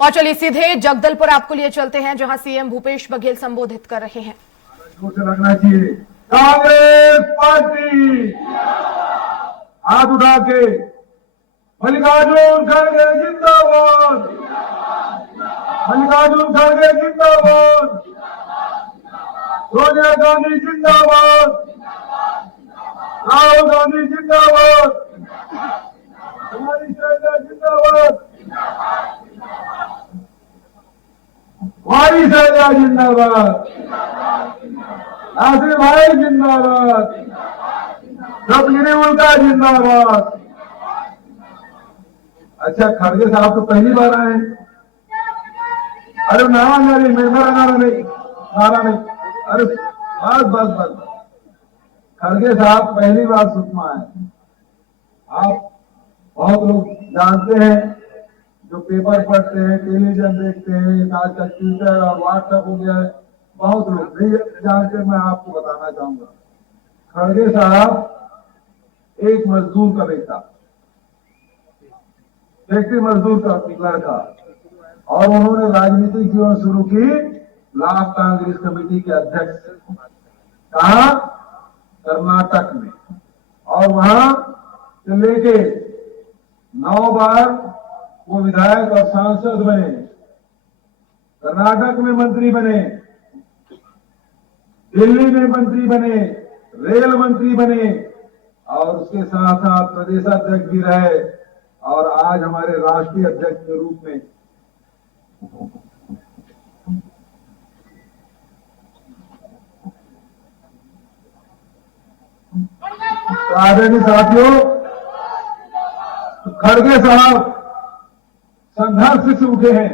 और चलिए सीधे जगदलपुर आपको लिए चलते हैं, जहां सीएम भूपेश बघेल संबोधित कर रहे हैं। लगना चाहिए कांग्रेस पार्टी हाथ उठा के मल्लिकार्जुन खड़गे जिंदाबाद, मल्लिकार्जुन खड़गे जिंदाबाद, सोनिया गांधी जिंदाबाद, राहुल गांधी जिंदाबाद, कुमारी शैलजा जिंदाबाद, कुमारी शैलजा जिंदाबाद, नासिर भाई जिंदाबाद, सबगिरी उल्टा जिंदाबाद। अच्छा, खड़गे साहब तो पहली बार आए हैं। अरे नारा नहीं, मेरा नारा नहीं, नारा नहीं। अरे बस बस बस, खड़गे साहब पहली बार सुकमा आए। आप बहुत लोग जानते हैं, जो पेपर पढ़ते हैं, टेलीविजन देखते हैं, आजकल ट्विटर और व्हाट्सएप हो गया है, बहुत लोग नहीं जानते। मैं आपको बताना चाहूंगा, खड़गे साहब एक मजदूर का बेटा, फैक्ट्री मजदूर का लड़का, और उन्होंने राजनीतिक जीवन शुरू की ब्लॉक कांग्रेस कमेटी के अध्यक्ष, कहा कर्नाटक में, और वहां से लेके 9 बार वो विधायक और सांसद बने, कर्नाटक में मंत्री बने, दिल्ली में मंत्री बने, रेल मंत्री बने, और उसके साथ साथ प्रदेशाध्यक्ष भी रहे, और आज हमारे राष्ट्रीय अध्यक्ष के रूप में। आदरणीय साथियों, खड़गे साहब संघर्ष से उठे हैं,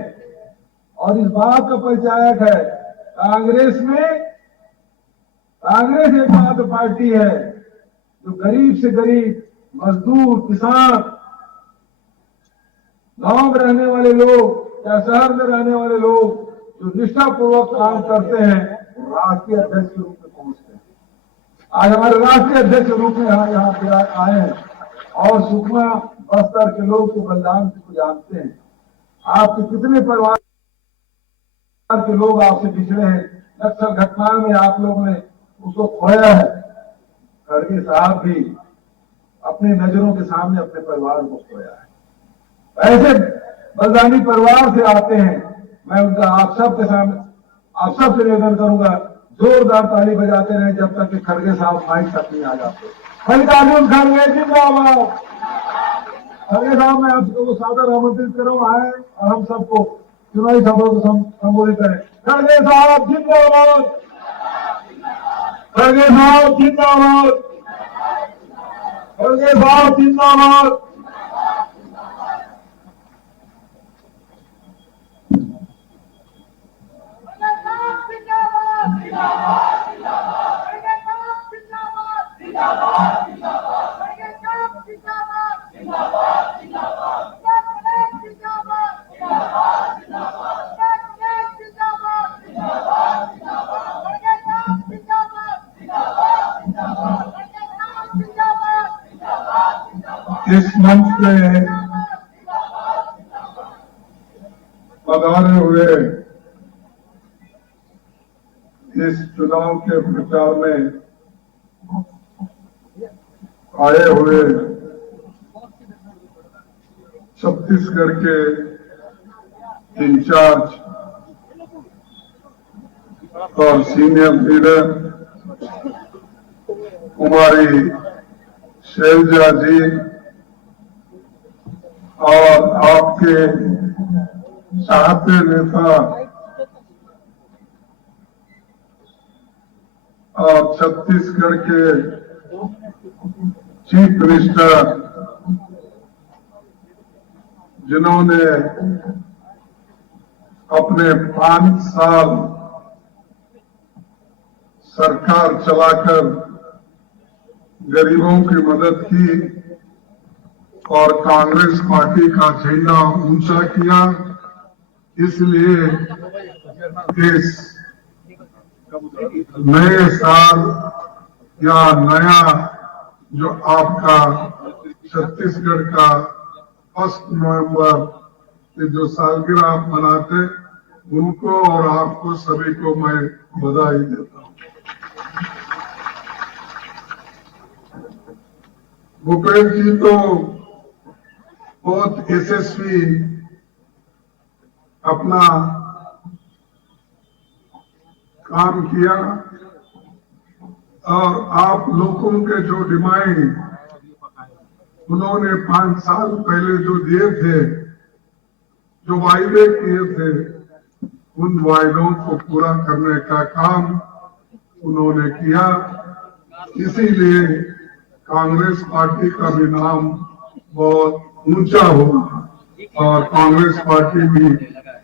और इस बात का परिचायक है, कांग्रेस एकमात्र पार्टी है जो गरीब से गरीब, मजदूर, किसान, गांव में रहने वाले लोग या शहर में रहने वाले लोग जो निष्ठापूर्वक काम करते हैं, राष्ट्रीय अध्यक्ष के रूप में पहुंचते हैं। आज हमारे राष्ट्रीय अध्यक्ष के रूप में यहाँ पे आए हैं, और सुकमा बस्तर के लोग तो बलिदान को जानते हैं। आपके कितने परिवार के लोग आपसे पिछड़े हैं, नक्सल घटना में आप लोगों ने उसको खोया है। खड़गे साहब भी अपनी नजरों के सामने अपने परिवार को खोया है। ऐसे बलिदानी परिवार से आते हैं, मैं उनका आप सब के सामने, आप सब से निवेदन करूंगा, जोरदार ताली बजाते रहे जब तक कि खड़गे साहब माइक तक नहीं आ जाते। मल्लिकार्जुन खड़गे जिंदाबाद। खड़गे साहब, मैं आप सबको सादर आमंत्रित करूँ आए और हम सबको चुनावी सभा को संबोधित करें। खड़गे साहब जिंदाबाद, खड़गे साहब जिंदाबाद, खड़गे साहब जिंदाबाद। इस मंच पे पधारे हुए इस चुनाव के प्रचार में आए हुए छत्तीसगढ़ के इंचार्ज और सीनियर लीडर कुमारी शैलजा जी, और आपके चाहते नेता और छत्तीसगढ़ के चीफ मिनिस्टर, जिन्होंने अपने 5 साल सरकार चलाकर गरीबों की मदद की और कांग्रेस पार्टी का झंडा ऊंचा किया। इसलिए इस नए साल या नया जो आपका छत्तीसगढ़ का 1 नवंबर कि जो सालगिरह आप मनाते, उनको और आपको सभी को मैं बधाई देता हूं। भूपेश जी तो बहुत यशस्वी अपना काम किया और आप लोगों के जो डिमांड उन्होंने 5 साल पहले जो दिए थे, जो वायदे किए थे, उन वायदों को पूरा करने का काम उन्होंने किया। इसीलिए कांग्रेस पार्टी का भी नाम बहुत ऊंचा होगा और कांग्रेस पार्टी भी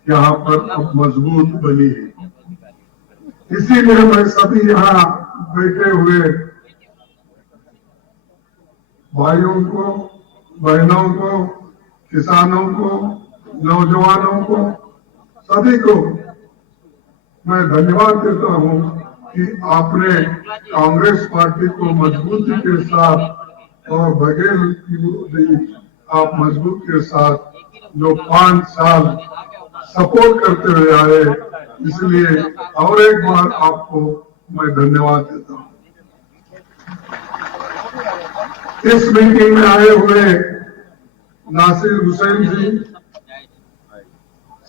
यहाँ पर अब मजबूत बनी है। इसीलिए मैं सभी यहाँ बैठे हुए भाइयों को, बहनों को, किसानों को, नौजवानों को, सभी को मैं धन्यवाद देता हूं कि आपने कांग्रेस पार्टी को मजबूती के साथ और बघेल की आप मजबूत के साथ जो 5 साल सपोर्ट करते हुए आए, इसलिए और एक बार आपको मैं धन्यवाद देता हूं। इस मीटिंग में आए हुए नासिर हुसैन जी,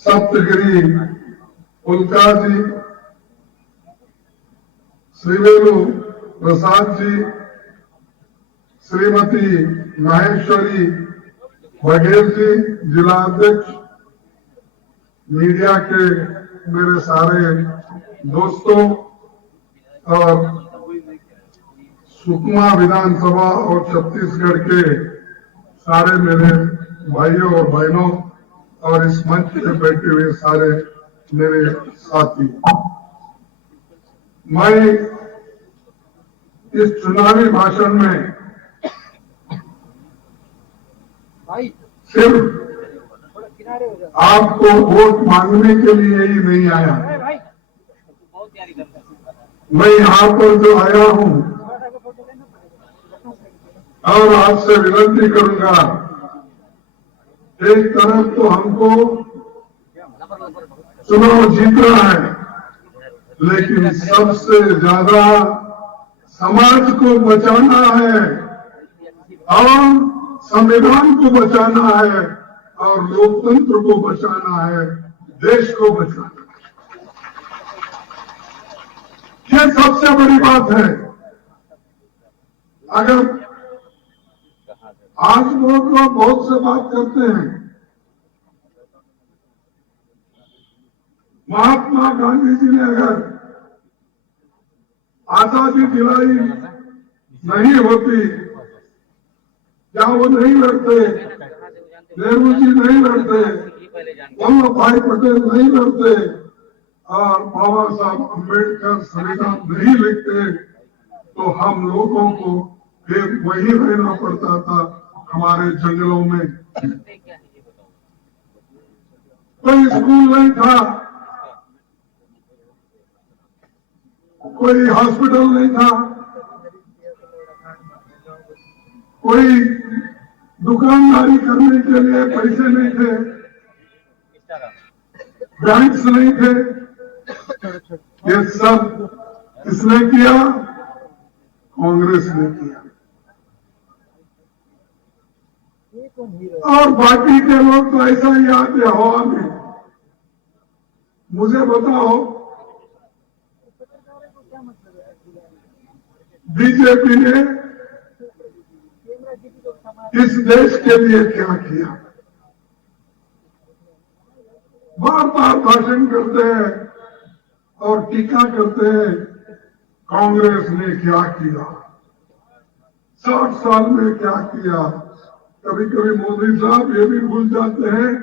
सप्तगिरी उल्का जी, श्रीवेलु प्रसाद जी, श्रीमती महेश्वरी बघेल जी, जिला अध्यक्ष, मीडिया के मेरे सारे दोस्तों और सुकमा विधानसभा और छत्तीसगढ़ के सारे मेरे भाइयों और बहनों और इस मंच पे बैठे हुए सारे मेरे साथी, मैं इस चुनावी भाषण में सिर्फ आपको वोट मांगने के लिए ही नहीं आया। मैं यहाँ पर जो आया हूँ और आपसे विनती करूंगा, एक तरफ तो हमको चुनाव जीतना है, लेकिन सबसे ज्यादा समाज को बचाना है और संविधान को बचाना है और लोकतंत्र को बचाना है, देश को बचाना है। ये सबसे बड़ी बात है। अगर आज लोग बहुत से बात करते हैं, महात्मा गांधी जी ने अगर आजादी दिलाई नहीं होती, क्या वो नहीं लड़ते, नेहरू जी नहीं लड़ते, वल्लभ भाई पटेल नहीं लड़ते और बाबा साहब अम्बेडकर संविधान नहीं लिखते, तो हम लोगों को फिर वही रहना पड़ता था हमारे जंगलों में। कोई स्कूल नहीं था, कोई हॉस्पिटल नहीं था, कोई दुकानदारी करने के लिए पैसे नहीं थे, बैंक्स नहीं थे। ये सब किसने किया? कांग्रेस ने किया। और बाकी के लोग तो ऐसा ही आते हवा में। मुझे बताओ, बीजेपी ने इस देश के लिए क्या किया? बार बार भाषण करते हैं और टीका करते हैं, कांग्रेस ने क्या किया, 60 साल में क्या किया। कभी कभी मोदी साहब ये भी भूल जाते हैं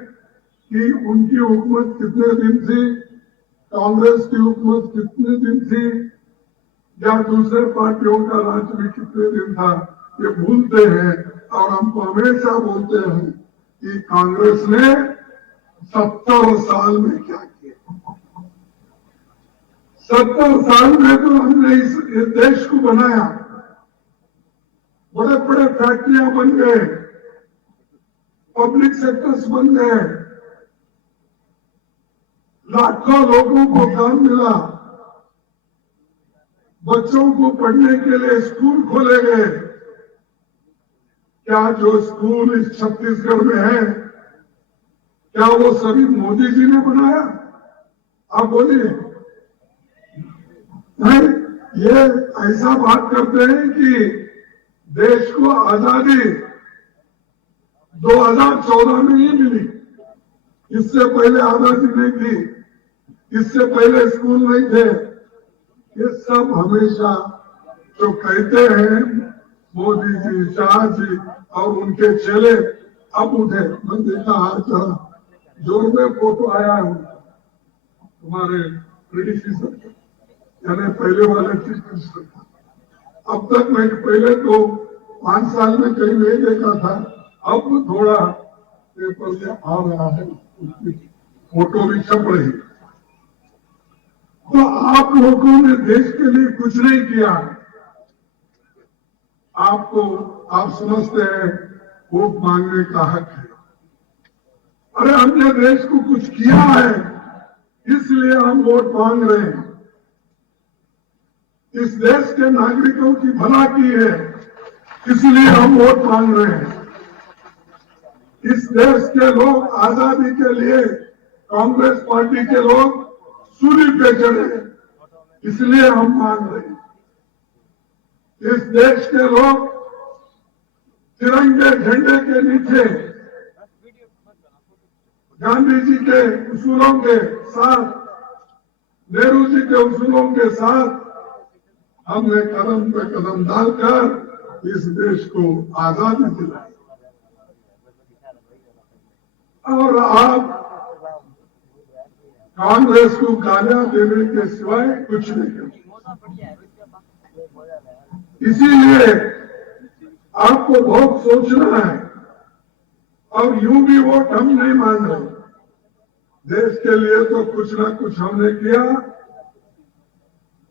कि उनकी हुकूमत कितने दिन थी, कांग्रेस की हुकूमत कितने दिन थी, या दूसरे पार्टियों का राज भी कितने दिन था, ये भूलते हैं। और हमको हमेशा बोलते हैं कि कांग्रेस ने 70 साल में क्या किया। 70 साल में तो हमने इस देश को बनाया, बड़े बड़े फैक्ट्रियां बन गए, पब्लिक सेक्टर्स बन गए, लाखों लोगों को काम मिला, बच्चों को पढ़ने के लिए स्कूल खोले गए। क्या जो स्कूल इस छत्तीसगढ़ में है, क्या वो सभी मोदी जी ने बनाया? आप बोलिए। नहीं, ये ऐसा बात करते हैं कि देश को आजादी 2014 में ही मिली, इससे पहले आजादी नहीं थी, इससे पहले स्कूल नहीं थे। ये सब हमेशा जो कहते हैं मोदी जी, शाह जी और उनके चेले अब उठे। मैं देखा आज जरा जोर में फोटो आया है तुम्हारे प्रेडिसेसर, यानी पहले वाले चीफ मिनिस्टर का। अब तक मैं पहले तो 5 साल में कहीं नहीं देखा था, अब थोड़ा पेपर में आ रहा है, उसकी फोटो भी छप रही। तो आप लोगों ने देश के लिए कुछ नहीं किया। आपको आप समझते हैं वोट मांगने का हक है। अरे हमने देश को कुछ किया है, इसलिए हम वोट मांग रहे हैं। इस देश के नागरिकों की भला की है, इसलिए हम वोट मांग रहे हैं। इस देश के लोग आजादी के लिए कांग्रेस पार्टी के लोग सूली पे चढ़े, इसलिए हम मांग रहे हैं। इस देश के लोग तिरंगे झंडे के नीचे गांधी जी के उसूलों के साथ, नेहरू जी के उसूलों के साथ हमने कदम पे कदम डालकर इस देश को आजादी दिलाई। और आप कांग्रेस को गालियां देने के सिवाय कुछ नहीं करते। इसीलिए आपको बहुत सोचना है, और यूं भी वोट हम नहीं मांग रहे। देश के लिए तो कुछ ना कुछ हमने किया।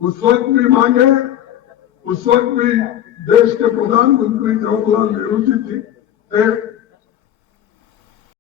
उस वक्त भी मांगे, उस वक्त भी देश के प्रधानमंत्री जवाहरलाल नेहरू जी थे,